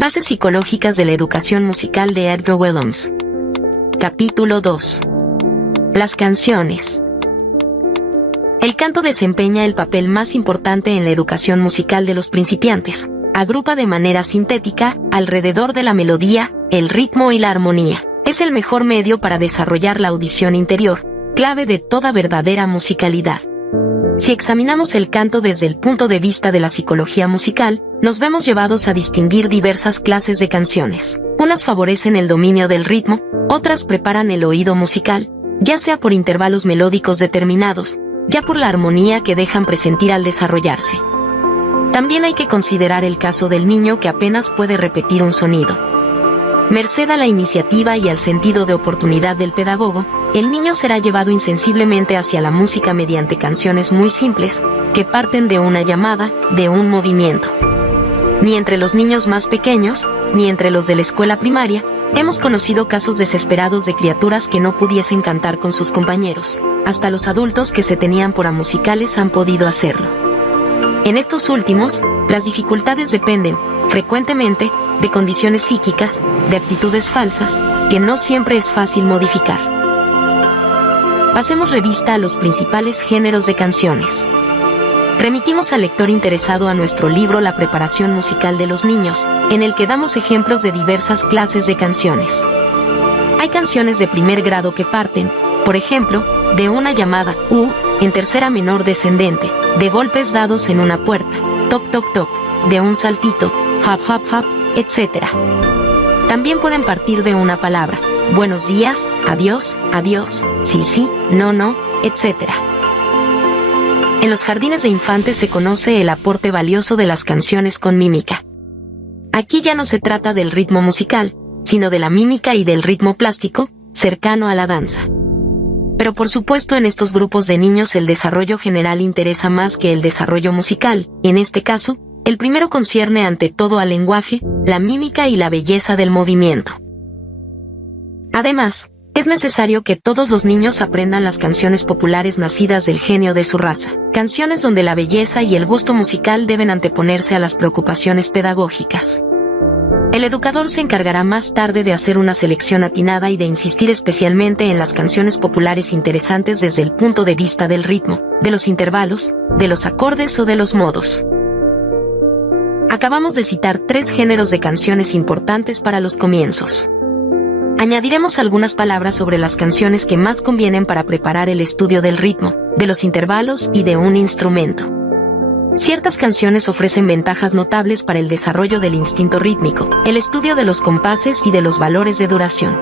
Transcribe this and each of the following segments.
Bases psicológicas de la educación musical de Edgar Willems. Capítulo 2. Las canciones. El canto desempeña el papel más importante en la educación musical de los principiantes. Agrupa de manera sintética, alrededor de la melodía, el ritmo y la armonía. Es el mejor medio para desarrollar la audición interior, clave de toda verdadera musicalidad. Si examinamos el canto desde el punto de vista de la psicología musical, nos vemos llevados a distinguir diversas clases de canciones. Unas favorecen el dominio del ritmo, otras preparan el oído musical, ya sea por intervalos melódicos determinados, ya por la armonía que dejan presentir al desarrollarse. También hay que considerar el caso del niño que apenas puede repetir un sonido. Merced a la iniciativa y al sentido de oportunidad del pedagogo, el niño será llevado insensiblemente hacia la música mediante canciones muy simples, que parten de una llamada, de un movimiento. Ni entre los niños más pequeños, ni entre los de la escuela primaria, hemos conocido casos desesperados de criaturas que no pudiesen cantar con sus compañeros. Hasta los adultos que se tenían por amusicales han podido hacerlo. En estos últimos, las dificultades dependen, frecuentemente, de condiciones psíquicas, de actitudes falsas, que no siempre es fácil modificar. Pasemos revista a los principales géneros de canciones. Remitimos al lector interesado a nuestro libro La preparación musical de los niños, en el que damos ejemplos de diversas clases de canciones. Hay canciones de primer grado que parten, por ejemplo, de una llamada en tercera menor descendente, de golpes dados en una puerta, toc toc toc, de un saltito, hop hop hop, etc. También pueden partir de una palabra, buenos días, adiós, adiós, sí sí, no no, etc. En los jardines de infantes se conoce el aporte valioso de las canciones con mímica. Aquí ya no se trata del ritmo musical, sino de la mímica y del ritmo plástico, cercano a la danza. Pero por supuesto en estos grupos de niños el desarrollo general interesa más que el desarrollo musical. En este caso, el primero concierne ante todo al lenguaje, la mímica y la belleza del movimiento. Además, es necesario que todos los niños aprendan las canciones populares nacidas del genio de su raza, canciones donde la belleza y el gusto musical deben anteponerse a las preocupaciones pedagógicas. El educador se encargará más tarde de hacer una selección atinada y de insistir especialmente en las canciones populares interesantes desde el punto de vista del ritmo, de los intervalos, de los acordes o de los modos. Acabamos de citar 3 géneros de canciones importantes para los comienzos. Añadiremos algunas palabras sobre las canciones que más convienen para preparar el estudio del ritmo, de los intervalos y de un instrumento. Ciertas canciones ofrecen ventajas notables para el desarrollo del instinto rítmico, el estudio de los compases y de los valores de duración.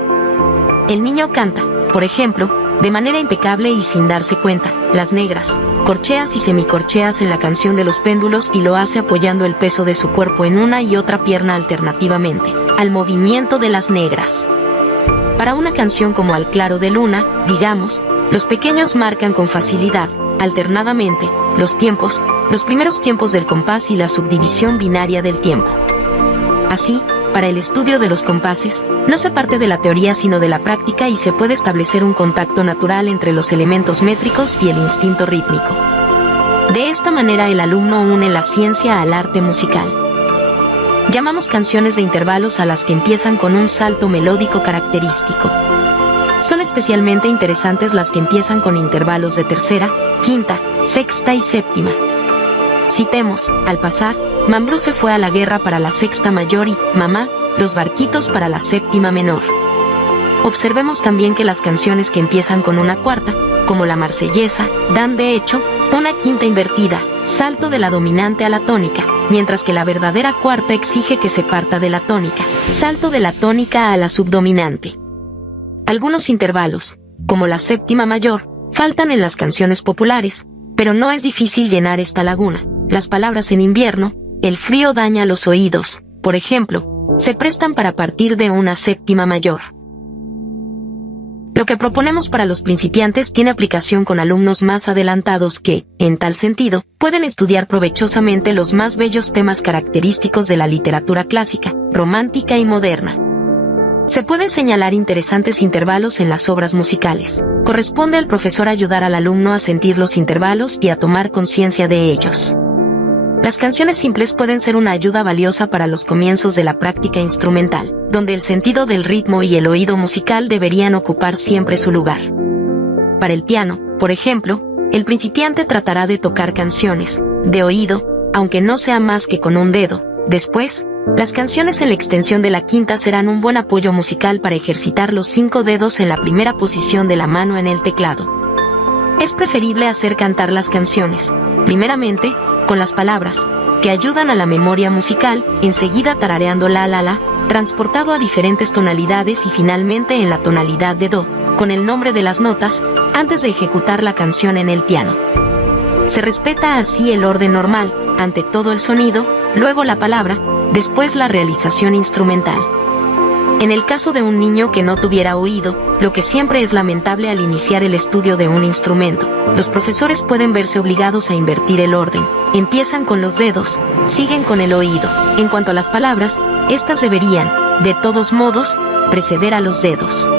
El niño canta, por ejemplo, de manera impecable y sin darse cuenta, las negras, corcheas y semicorcheas en la canción de los péndulos y lo hace apoyando el peso de su cuerpo en una y otra pierna alternativamente, al movimiento de las negras. Para una canción como Al claro de luna, digamos, los pequeños marcan con facilidad, alternadamente, los primeros tiempos del compás y la subdivisión binaria del tiempo. Así, para el estudio de los compases, no se parte de la teoría sino de la práctica y se puede establecer un contacto natural entre los elementos métricos y el instinto rítmico. De esta manera el alumno une la ciencia al arte musical. Llamamos canciones de intervalos a las que empiezan con un salto melódico característico. Son especialmente interesantes las que empiezan con intervalos de tercera, quinta, sexta y séptima. Citemos, al pasar, Mambrú se fue a la guerra para la sexta mayor y, mamá, los barquitos para la séptima menor. Observemos también que las canciones que empiezan con una cuarta, como la Marsellesa, dan de hecho, una quinta invertida, salto de la dominante a la tónica, mientras que la verdadera cuarta exige que se parta de la tónica, salto de la tónica a la subdominante. Algunos intervalos, como la séptima mayor, faltan en las canciones populares, pero no es difícil llenar esta laguna. Las palabras en invierno, el frío daña los oídos, por ejemplo, se prestan para partir de una séptima mayor. Lo que proponemos para los principiantes tiene aplicación con alumnos más adelantados que, en tal sentido, pueden estudiar provechosamente los más bellos temas característicos de la literatura clásica, romántica y moderna. Se pueden señalar interesantes intervalos en las obras musicales. Corresponde al profesor ayudar al alumno a sentir los intervalos y a tomar conciencia de ellos. Las canciones simples pueden ser una ayuda valiosa para los comienzos de la práctica instrumental, donde el sentido del ritmo y el oído musical deberían ocupar siempre su lugar. Para el piano, por ejemplo, el principiante tratará de tocar canciones, de oído, aunque no sea más que con un dedo. Después, las canciones en la extensión de la quinta serán un buen apoyo musical para ejercitar los 5 dedos en la primera posición de la mano en el teclado. Es preferible hacer cantar las canciones, primeramente, con las palabras, que ayudan a la memoria musical, enseguida tarareando la, transportado a diferentes tonalidades y finalmente en la tonalidad de do, con el nombre de las notas, antes de ejecutar la canción en el piano. Se respeta así el orden normal, ante todo el sonido, luego la palabra, después la realización instrumental. En el caso de un niño que no tuviera oído, lo que siempre es lamentable al iniciar el estudio de un instrumento, los profesores pueden verse obligados a invertir el orden. Empiezan con los dedos, siguen con el oído. En cuanto a las palabras, estas deberían, de todos modos, preceder a los dedos.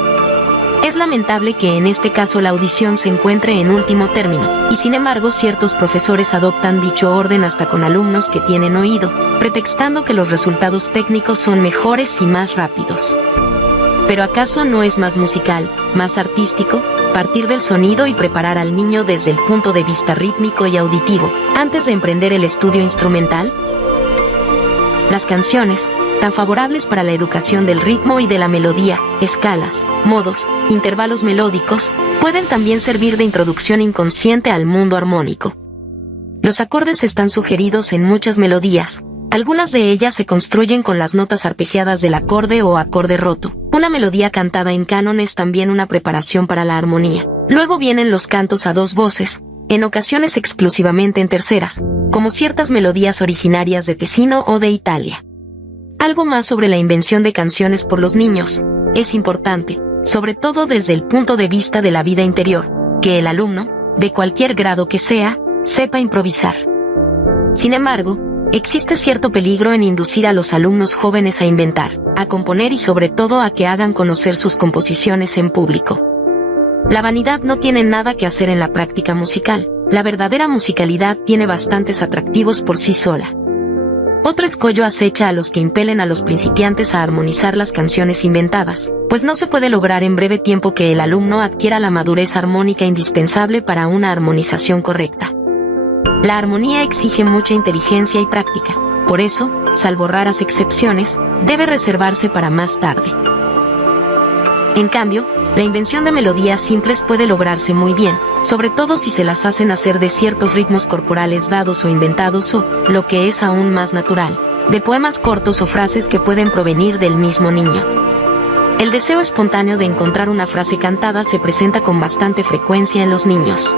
Es lamentable que en este caso la audición se encuentre en último término, y sin embargo ciertos profesores adoptan dicho orden hasta con alumnos que tienen oído, pretextando que los resultados técnicos son mejores y más rápidos. ¿Pero acaso no es más musical, más artístico, partir del sonido y preparar al niño desde el punto de vista rítmico y auditivo, antes de emprender el estudio instrumental? Las canciones, tan favorables para la educación del ritmo y de la melodía, escalas, modos, intervalos melódicos, pueden también servir de introducción inconsciente al mundo armónico. Los acordes están sugeridos en muchas melodías. Algunas de ellas se construyen con las notas arpegiadas del acorde o acorde roto. Una melodía cantada en canon es también una preparación para la armonía. Luego vienen los cantos a 2 voces, en ocasiones exclusivamente en terceras, como ciertas melodías originarias de Tesino o de Italia. Algo más sobre la invención de canciones por los niños. Es importante, sobre todo desde el punto de vista de la vida interior, que el alumno, de cualquier grado que sea, sepa improvisar. Sin embargo, existe cierto peligro en inducir a los alumnos jóvenes a inventar, a componer y sobre todo a que hagan conocer sus composiciones en público. La vanidad no tiene nada que hacer en la práctica musical. La verdadera musicalidad tiene bastantes atractivos por sí sola. Otro escollo acecha a los que impelen a los principiantes a armonizar las canciones inventadas, pues no se puede lograr en breve tiempo que el alumno adquiera la madurez armónica indispensable para una armonización correcta. La armonía exige mucha inteligencia y práctica, por eso, salvo raras excepciones, debe reservarse para más tarde. En cambio, la invención de melodías simples puede lograrse muy bien, sobre todo si se las hacen hacer de ciertos ritmos corporales dados o inventados o, lo que es aún más natural, de poemas cortos o frases que pueden provenir del mismo niño. El deseo espontáneo de encontrar una frase cantada se presenta con bastante frecuencia en los niños.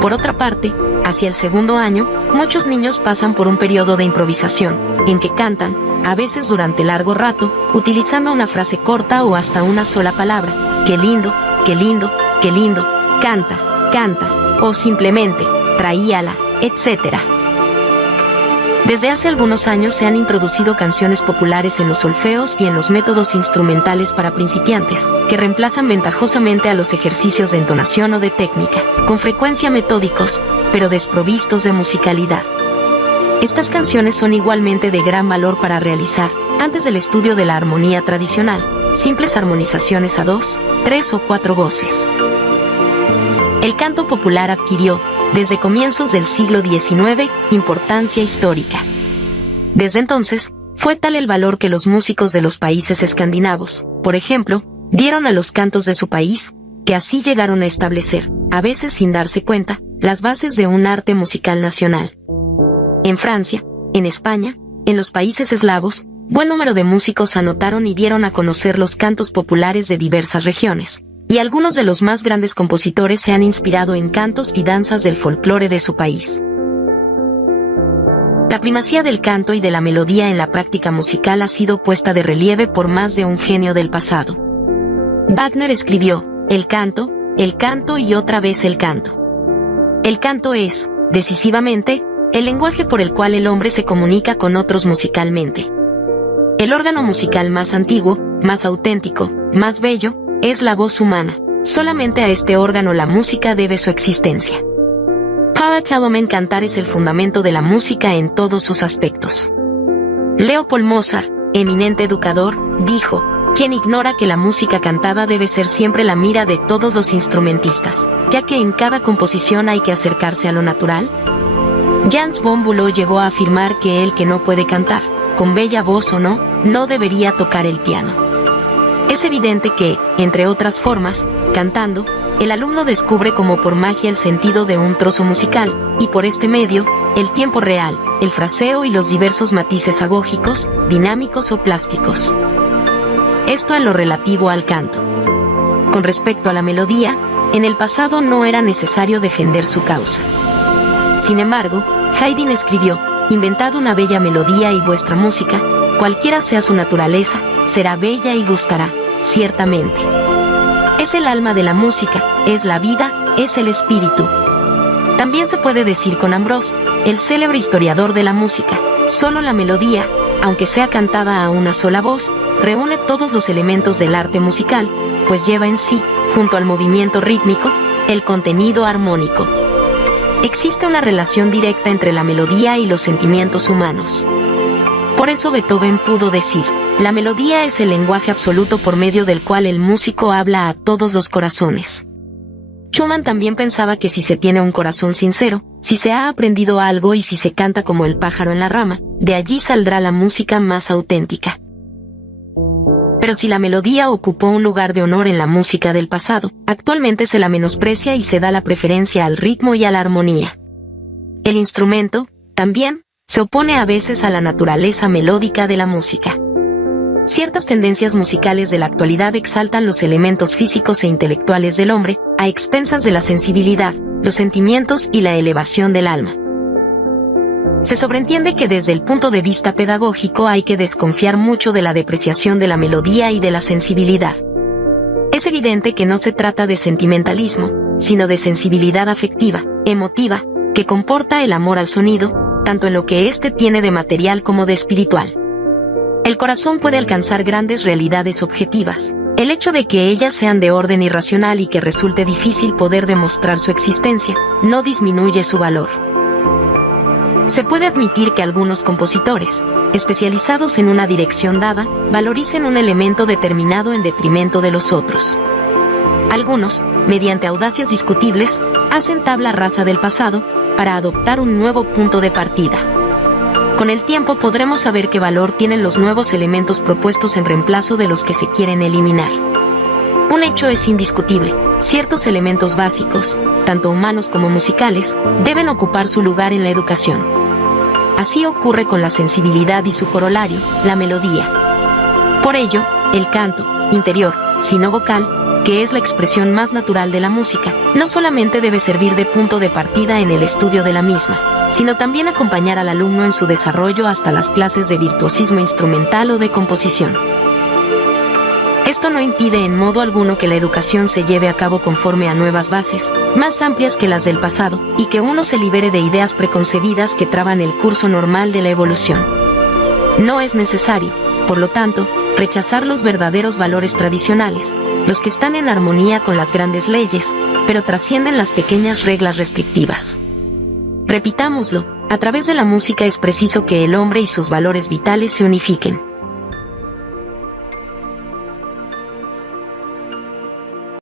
Por otra parte, hacia el segundo año, muchos niños pasan por un periodo de improvisación, en que cantan, a veces durante largo rato, utilizando una frase corta o hasta una sola palabra. ¡Qué lindo, qué lindo, qué lindo! Canta, canta, o simplemente, traíala, etc. Desde hace algunos años se han introducido canciones populares en los solfeos y en los métodos instrumentales para principiantes, que reemplazan ventajosamente a los ejercicios de entonación o de técnica, con frecuencia metódicos, pero desprovistos de musicalidad. Estas canciones son igualmente de gran valor para realizar, antes del estudio de la armonía tradicional, simples armonizaciones a 2, 3 o 4 voces. El canto popular adquirió, desde comienzos del siglo XIX, importancia histórica. Desde entonces, fue tal el valor que los músicos de los países escandinavos, por ejemplo, dieron a los cantos de su país, que así llegaron a establecer, a veces sin darse cuenta, las bases de un arte musical nacional. En Francia, en España, en los países eslavos, buen número de músicos anotaron y dieron a conocer los cantos populares de diversas regiones, y algunos de los más grandes compositores se han inspirado en cantos y danzas del folclore de su país. La primacía del canto y de la melodía en la práctica musical ha sido puesta de relieve por más de un genio del pasado. Wagner escribió, el canto y otra vez el canto. El canto es, decisivamente, el lenguaje por el cual el hombre se comunica con otros musicalmente. El órgano musical más antiguo, más auténtico, más bello, es la voz humana. Solamente a este órgano la música debe su existencia. Para Telemann, cantar es el fundamento de la música en todos sus aspectos. Leopold Mozart, eminente educador, dijo: quien ignora que la música cantada debe ser siempre la mira de todos los instrumentistas, ya que en cada composición hay que acercarse a lo natural. Jans von Bülow llegó a afirmar que el que no puede cantar, con bella voz o no debería tocar el piano. Es evidente que, entre otras formas, cantando, el alumno descubre como por magia el sentido de un trozo musical, y por este medio, el tiempo real, el fraseo y los diversos matices agógicos, dinámicos o plásticos. Esto en lo relativo al canto. Con respecto a la melodía, en el pasado no era necesario defender su causa. Sin embargo, Haydn escribió: inventad una bella melodía y vuestra música, cualquiera sea su naturaleza, será bella y gustará, ciertamente. Es el alma de la música, es la vida, es el espíritu. También se puede decir con Ambroise, el célebre historiador de la música: solo la melodía, aunque sea cantada a una sola voz, reúne todos los elementos del arte musical, pues lleva en sí, junto al movimiento rítmico, el contenido armónico. Existe una relación directa entre la melodía y los sentimientos humanos. Por eso Beethoven pudo decir: la melodía es el lenguaje absoluto por medio del cual el músico habla a todos los corazones. Schumann también pensaba que si se tiene un corazón sincero, si se ha aprendido algo y si se canta como el pájaro en la rama, de allí saldrá la música más auténtica. Pero si la melodía ocupó un lugar de honor en la música del pasado, actualmente se la menosprecia y se da la preferencia al ritmo y a la armonía. El instrumento, también, se opone a veces a la naturaleza melódica de la música. Ciertas tendencias musicales de la actualidad exaltan los elementos físicos e intelectuales del hombre, a expensas de la sensibilidad, los sentimientos y la elevación del alma. Se sobreentiende que desde el punto de vista pedagógico hay que desconfiar mucho de la depreciación de la melodía y de la sensibilidad. Es evidente que no se trata de sentimentalismo, sino de sensibilidad afectiva, emotiva, que comporta el amor al sonido, tanto en lo que éste tiene de material como de espiritual. El corazón puede alcanzar grandes realidades objetivas. El hecho de que ellas sean de orden irracional y que resulte difícil poder demostrar su existencia, no disminuye su valor. Se puede admitir que algunos compositores, especializados en una dirección dada, valoricen un elemento determinado en detrimento de los otros. Algunos, mediante audacias discutibles, hacen tabla rasa del pasado, para adoptar un nuevo punto de partida. Con el tiempo podremos saber qué valor tienen los nuevos elementos propuestos en reemplazo de los que se quieren eliminar. Un hecho es indiscutible: ciertos elementos básicos, tanto humanos como musicales, deben ocupar su lugar en la educación. Así ocurre con la sensibilidad y su corolario, la melodía. Por ello, el canto, interior, sino vocal, que es la expresión más natural de la música, no solamente debe servir de punto de partida en el estudio de la misma, sino también acompañar al alumno en su desarrollo hasta las clases de virtuosismo instrumental o de composición. Esto no impide en modo alguno que la educación se lleve a cabo conforme a nuevas bases, más amplias que las del pasado, y que uno se libere de ideas preconcebidas que traban el curso normal de la evolución. No es necesario, por lo tanto, rechazar los verdaderos valores tradicionales, los que están en armonía con las grandes leyes, pero trascienden las pequeñas reglas restrictivas. Repitámoslo: a través de la música es preciso que el hombre y sus valores vitales se unifiquen.